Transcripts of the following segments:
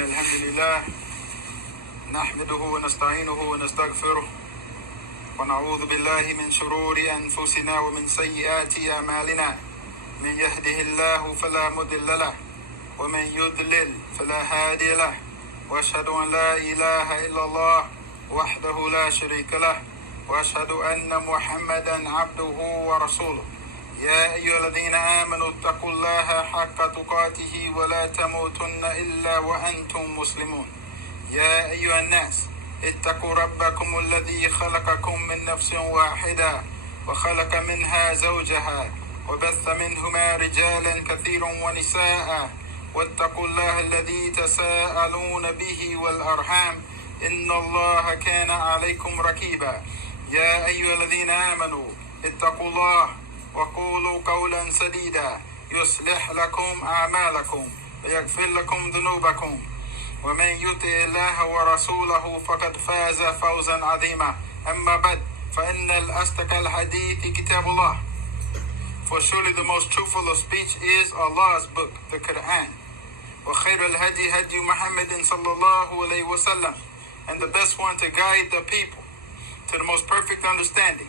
الحمد لله نحمده ونستعينه ونستغفره ونعوذ بالله من شرور أنفسنا ومن سيئات أعمالنا من يهده الله فلا مضل له ومن يضلل فلا هادي له وأشهد أن لا إله إلا الله وحده لا شريك له وأشهد أن محمدا عبده ورسوله يا أيها الذين آمنوا اتقوا الله حق تقاته ولا تموتن إلا وأنتم مسلمون يا أيها الناس اتقوا ربكم الذي خلقكم من نفس واحدة وخلق منها زوجها وبث منهما رجالا كثيرا ونساء واتقوا الله الذي تساءلون به والأرحام إن الله كان عليكم رقيبا يا أيها الذين آمنوا اتقوا الله وقولوا قولا سديدا يصلح لكم أعمالكم ويغفر لكم ذنوبكم ومن يطع الله ورسوله فقد فاز فوزا عظيما أما بعد فإن الأصدق الحديث كتاب الله. For surely the most truthful of speech is Allah's book, the Quran. وخير الهدي هدي محمد صلى الله عليه وسلم, and the best one to guide the people to the most perfect understanding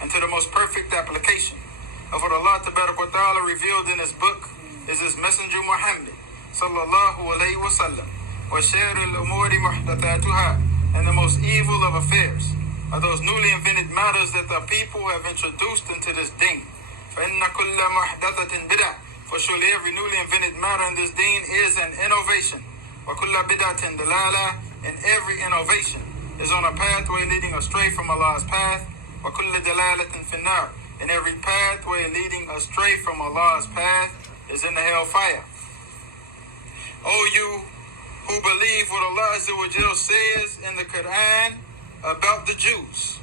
and to the most perfect application of what Allah Ta'ala revealed in His book is His Messenger Muhammad sallallahu alayhi wa sallam. وَشَارِ الْأُمُورِ مُحْدَثَاتُهَا, and the most evil of affairs are those newly invented matters that the people have introduced into this deen. فَإِنَّ كُلَّ مُحْدَثَةٍ بِدْعَةٍ, for surely every newly invented matter in this deen is an innovation. وَكُلَّ بِدْعَةٍ دَلَالَةٍ, and every innovation is on a pathway leading astray from Allah's path. وَكُلَّ دَلَالَةٍ فِي النَّارِ, and every pathway leading astray from Allah's path is in the hellfire. O you who believe what Allah Azza wa Jal says in the Quran about the Jews.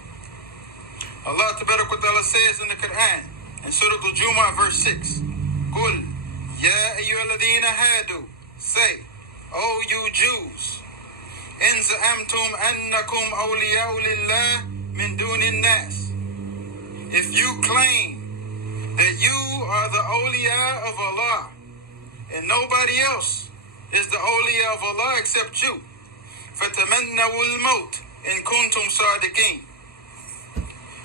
Allah Ta'ala says in the Quran, in Surah Al-Jumuah verse 6, قُلْ يَا أَيُّهَا الَّذِينَ هَادُوا, say, O you Jews, إِنْ زَعَمْتُمْ أَنَّكُمْ أَوْلِيَاءُ لِلَّهِ مِنْ دُونِ النَّاسِ, if you claim that you are the awliya of Allah and nobody else is the awliya of Allah except you, فَتَمَنَّوُا الْمَوْتِ إِن كُنْتُمْ صَادِقِينَ,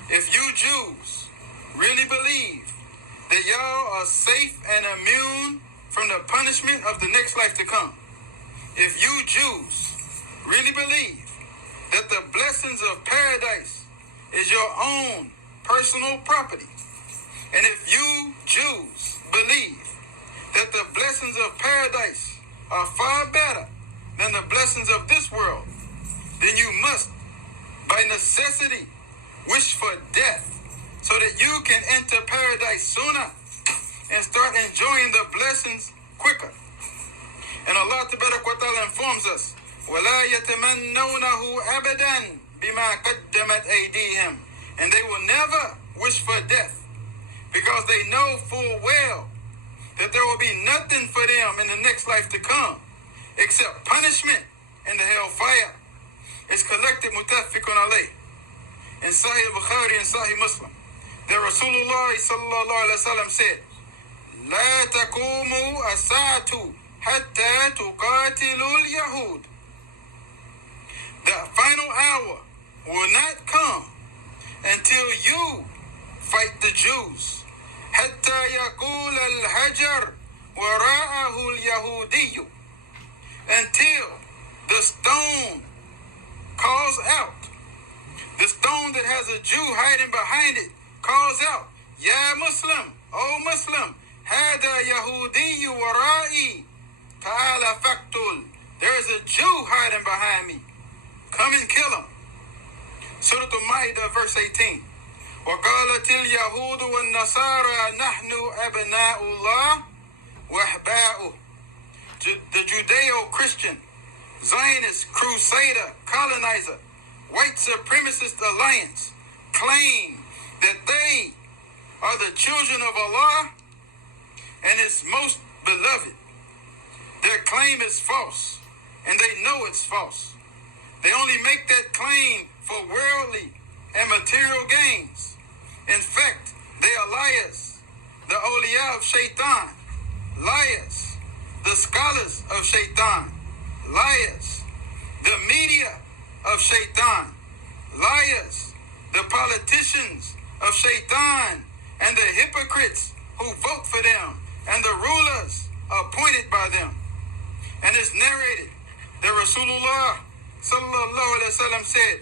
if you Jews really believe that y'all are safe and immune from the punishment of the next life to come, if you Jews really believe that the blessings of paradise is your own personal property, and if you Jews believe that the blessings of paradise are far better than the blessings of this world, then you must, by necessity, wish for death so that you can enter paradise sooner and start enjoying the blessings quicker. And Allah Ta'ala informs us, وَلَا يَتَمَنَّوْنَهُ أَبَدًا بِمَا قَدَّمَتْ أَيْدِيهِمْ, and they will never wish for death because they know full well that there will be nothing for them in the next life to come except punishment in the hellfire. It's collected mutafiqun alayh in Sahih Bukhari and Sahih Muslim that Rasulullah sallallahu alaihi wasallam said, لا تقوموا الساعة حتى تقاتلوا اليهود, the final hour will not come until you fight the Jews. حتى يقول الحجر وراءه اليهودي, until the stone calls out, the stone that has a Jew hiding behind it calls out, Ya Muslim, O Muslim, هذا يهودي ورائي تعال فاقتل, there is a Jew hiding behind me, come and kill him. Surah Al-Ma'idah verse 18, وَقَالَتِ الْيَهُودُ وَالنَّصَارَى نَحْنُ أَبْنَاءُ اللَّهِ وَأَحْبَاؤُهُ, the Judeo-Christian, Zionist, Crusader, colonizer, white supremacist alliance claim that they are the children of Allah and His most beloved. Their claim is false, and they know it's false. They only make that claim for worldly and material gains. In fact, they are liars, the awliya of shaitan, liars, the scholars of shaitan, liars, the media of shaitan, liars, the politicians of shaitan, and the hypocrites who vote for them, and the rulers appointed by them. And it's narrated that Rasulullah sallallahu alaihi wasallam said,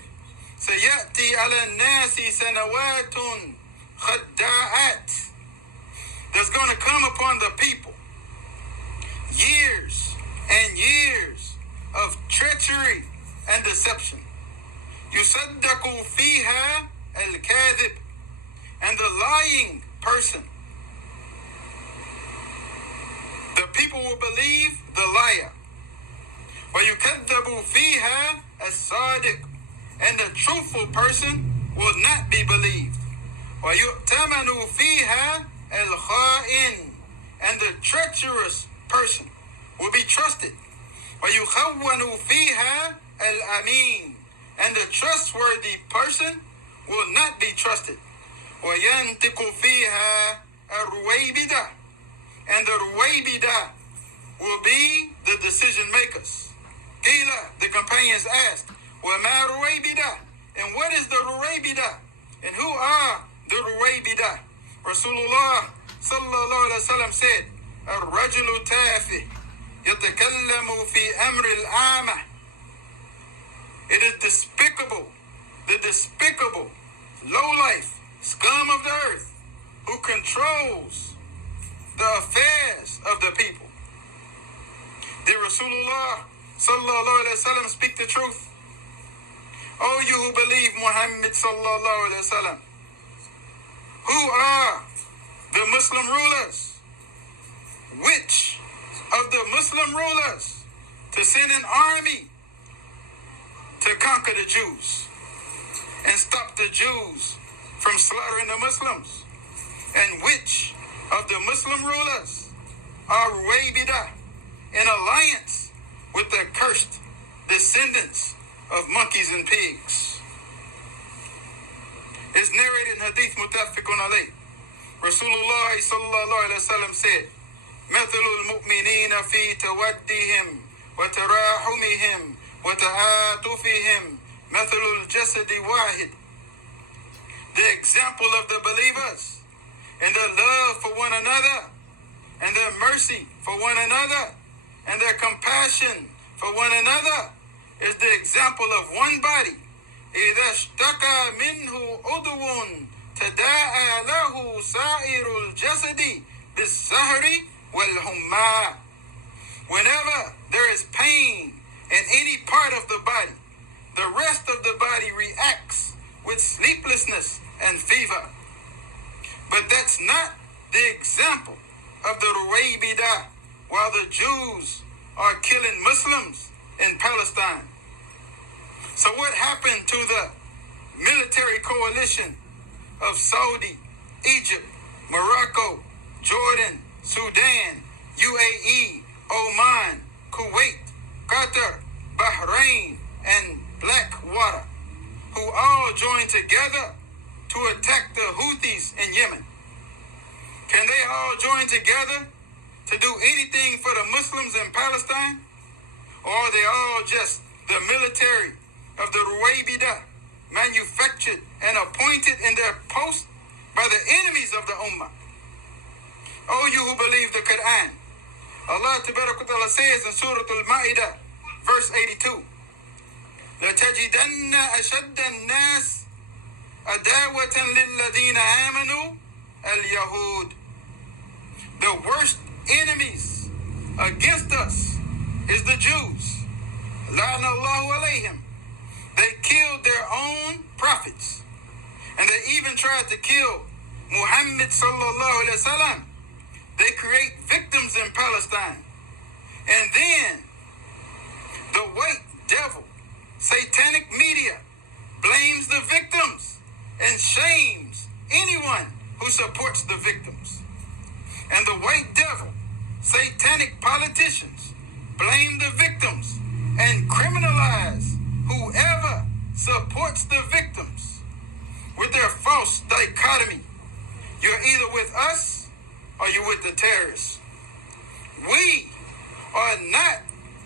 "Sayati ala nasi sanawatun khadda'at." There's going to come upon the people years and years of treachery and deception. Yusaddaqu fiha al-kadhib, and the lying person. The people will believe the liar. وَيُكَذَّبُ فِيهَا as-sadiq, and the truthful person will not be believed. وَيُؤْتَمَنُ فِيهَا al-kha'in, and the treacherous person will be trusted. وَيُخَوَّنُ فِيهَا al-amin, and the trustworthy person will not be trusted. وَيَنْتِقُ فِيهَا الرُّوَيْبِدَةِ, and the ruwaybida will be the decision makers. Qila, the companions asked, وَمَا ruwaybida, and what is the ruwaybida, and who are the ruwaybida? Rasulullah sallallahu alaihi wasallam said, الرجل تافه يتكلم في أمر العامة. It is despicable, the despicable, lowlife, scum of the earth, who controls the affairs of the people. Did Rasulullah sallallahu alaihi wasallam speak the truth? O you who believe Muhammad sallallahu alaihi wasallam, who are the Muslim rulers? Which of the Muslim rulers to send an army to conquer the Jews and stop the Jews from slaughtering the Muslims? And which of the Muslim rulers are Ruwaybida, in alliance with the cursed descendants of monkeys and pigs? It's narrated in Hadeeth Muttafiqun alayh. Rasulullah sallallahu alayhi wa sallam said, مثل المؤمنين في تودهم وتراحمهم وتعاطفهم مثل الجسد واحد. The example of the believers and their love for one another, and their mercy for one another, and their compassion for one another is the example of one body. إِذَا اشْتَكَى مِنْهُ عُضْوٌ تَدَاعَى لَهُ سَائِرُ الْجَسَدِ بِالسَّهْرِ وَالْحُمَّى. Whenever there is pain in any part of the body, the rest of the body reacts with sleeplessness and fever. But that's not the example of the Ruwaybida while the Jews are killing Muslims in Palestine. So what happened to the military coalition of Saudi, Egypt, Morocco, Jordan, Sudan, UAE, Oman, Kuwait, Qatar, Bahrain, and Blackwater, who all joined together to attack the Houthis in Yemen? Can they all join together to do anything for the Muslims in Palestine? Or are they all just the military of the Ruwaybida, manufactured and appointed in their post by the enemies of the Ummah? O you who believe the Quran, Allah Ta'ala says in Surah Al-Ma'idah, verse 82, لَتَجِدَنَّ أَشَدَّ النَّاسِ أَدَاوَةً لِلَّذِينَ آمَنُوا الْيَهُودِ. The worst enemies against us is the Jews. لَعْنَ اللَّهُ عَلَيْهِمْ. They killed their own prophets. And they even tried to kill Muhammad sallallahu alayhi wa sallam. They create victims in Palestine. And then the white devil, satanic media, blames the victims and shames anyone who supports the victims. And the white devil, satanic politicians, blame the victims and criminalize whoever supports the victims with their false dichotomy. You're either with us or you're with the terrorists. We are not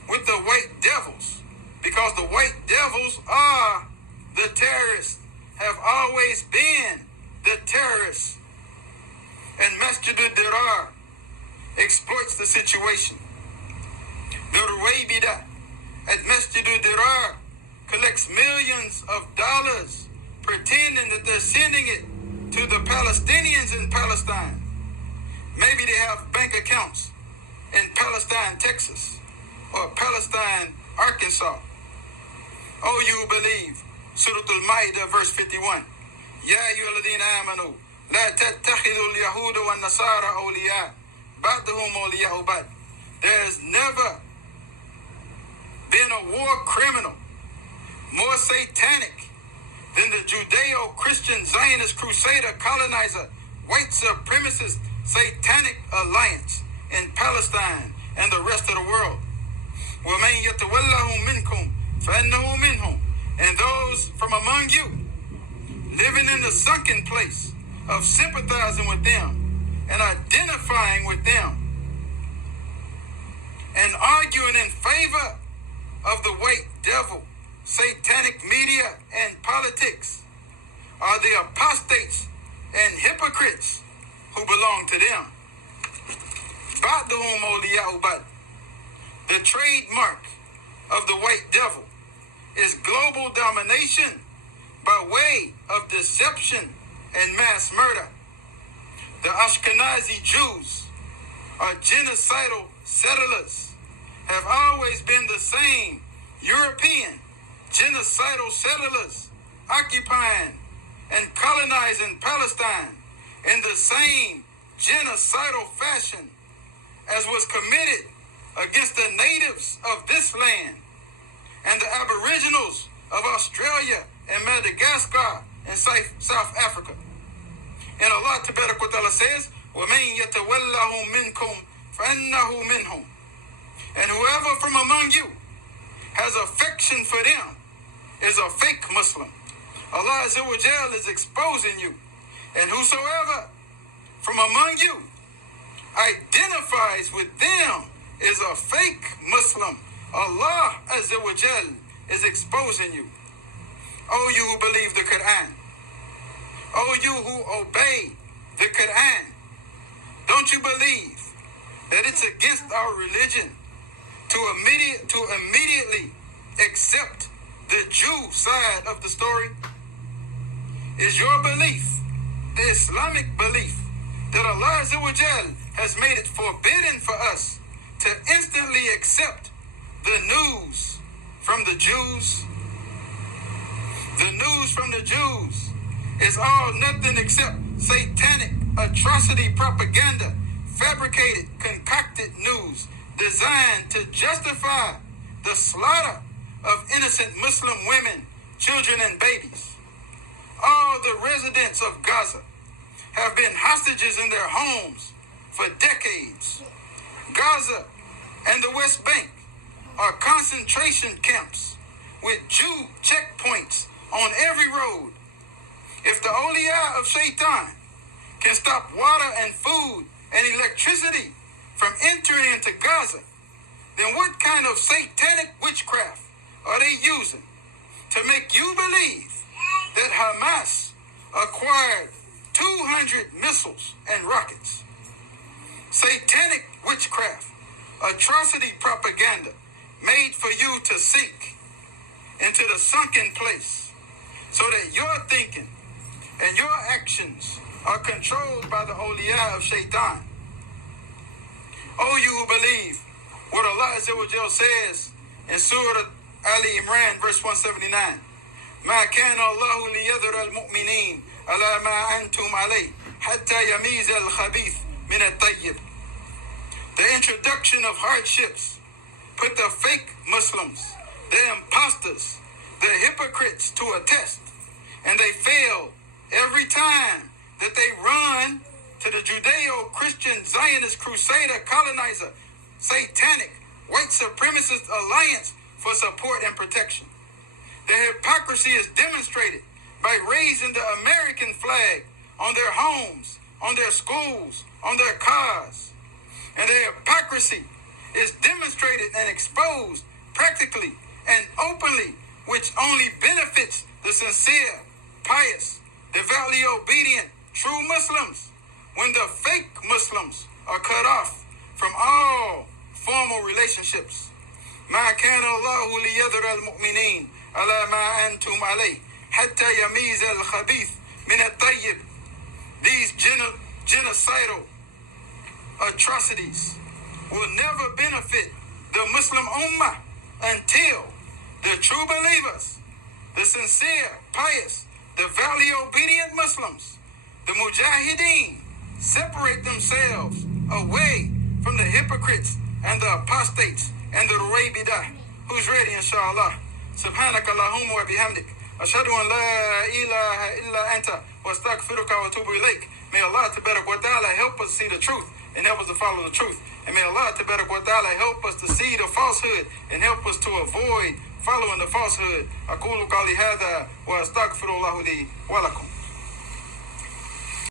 with the white devils, because the white devils are the terrorists, have always been the terrorists. And Masjid al-Dirar exploits the situation. The Ruwaybida at Masjid al-Dirar collects millions of dollars, pretending that they're sending it to the Palestinians in Palestine. Maybe they have bank accounts in Palestine, Texas, or Palestine, Arkansas. Oh, you believe. Surah Al-Ma'idah, verse 51. Ya ayyuhalladhina amanu, la tattakhidhu al-yahuda wan-nasara awliya, ba'duhum awliya'u ba'd. There's never been a war criminal more satanic than the Judeo-Christian Zionist crusader colonizer white supremacist satanic alliance in Palestine and the rest of the world. وَمَنْ يَتَوَلَّهُمْ مِنْكُمْ فَأَنَّهُ مِنْهُمْ. And those from among you living in the sunken place of sympathizing with them and identifying with them and arguing in favor of the white devil, satanic media and politics are the apostates and hypocrites who belong to them. Ba'duhum awliya'u ba'd. The trademark of the white devil is global domination by way of deception and mass murder. The Ashkenazi Jews are genocidal settlers, have always been the same European genocidal settlers occupying and colonizing Palestine in the same genocidal fashion as was committed against the natives of this land and the aboriginals of Australia and Madagascar and South Africa. And Allah Tabaraka wa Ta'ala says, وَمَنْ يَتَوَلَّهُمْ مِنْكُمْ فَأَنَّهُ مِنْهُمْ. And whoever from among you has affection for them is a fake Muslim. Allah Azza wa Jal is exposing you. And whosoever from among you identifies with them is a fake Muslim. Allah Azza wa Jal is exposing you. Oh, you who believe the Quran. Oh, you who obey the Quran. Don't you believe that it's against our religion to immediately accept the Jew side of the story? Is your belief, the Islamic belief, that Allah Azza wa Jal has made it forbidden for us to instantly accept the news from the Jews? The news from the Jews is all nothing except satanic atrocity propaganda, fabricated, concocted news designed to justify the slaughter of innocent Muslim women, children, and babies. All the residents of Gaza have been hostages in their homes for decades. Gaza and the West Bank are concentration camps with Jew checkpoints on every road. If the awliya of Shaitan can stop water and food and electricity from entering into Gaza, then what kind of satanic witchcraft are they using to make you believe that Hamas acquired 200 missiles and rockets? Satanic witchcraft, atrocity propaganda made for you to sink into the sunken place so that your thinking and your actions are controlled by the awliya of Shaitan. Oh, you who believe what Allah Azza wa Jal says in Surah Ali Imran, verse 179. ما كان الله ليذر المؤمنين على ما أنتم عليه حتى يميز الخبيث من الطيب. The introduction of hardships put the fake Muslims, the imposters, the hypocrites to a test, and they fail every time that they run to the Judeo-Christian Zionist crusader colonizer satanic white supremacist alliance for support and protection. Their hypocrisy is demonstrated by raising the American flag on their homes, on their schools, on their cars. And their hypocrisy is demonstrated and exposed practically and openly, which only benefits the sincere, pious, devoutly obedient, true Muslims, when the fake Muslims are cut off from all formal relationships. ما كان الله ليذر المؤمنين على ما أنتم عليه حتى يميز الخبيث من الطيب. These genocidal atrocities will never benefit the Muslim Ummah until the true believers, the sincere, pious, devoutly obedient Muslims, the Mujahideen, separate themselves away from the hypocrites and the apostates and the Raybidah. Who's ready, inshallah? Subhanaka Allahumma wa bihamdik. Ashhadu an la ilaha illa anta wa astaghfiruka wa atubu ilayk. May Allah tabarak wa ta'ala help us see the truth and help us to follow the truth. And may Allah tabarak wa ta'ala help us to see the falsehood and help us to avoid following the falsehood. أقول قولي هذا وأستغفر الله لي ولكم.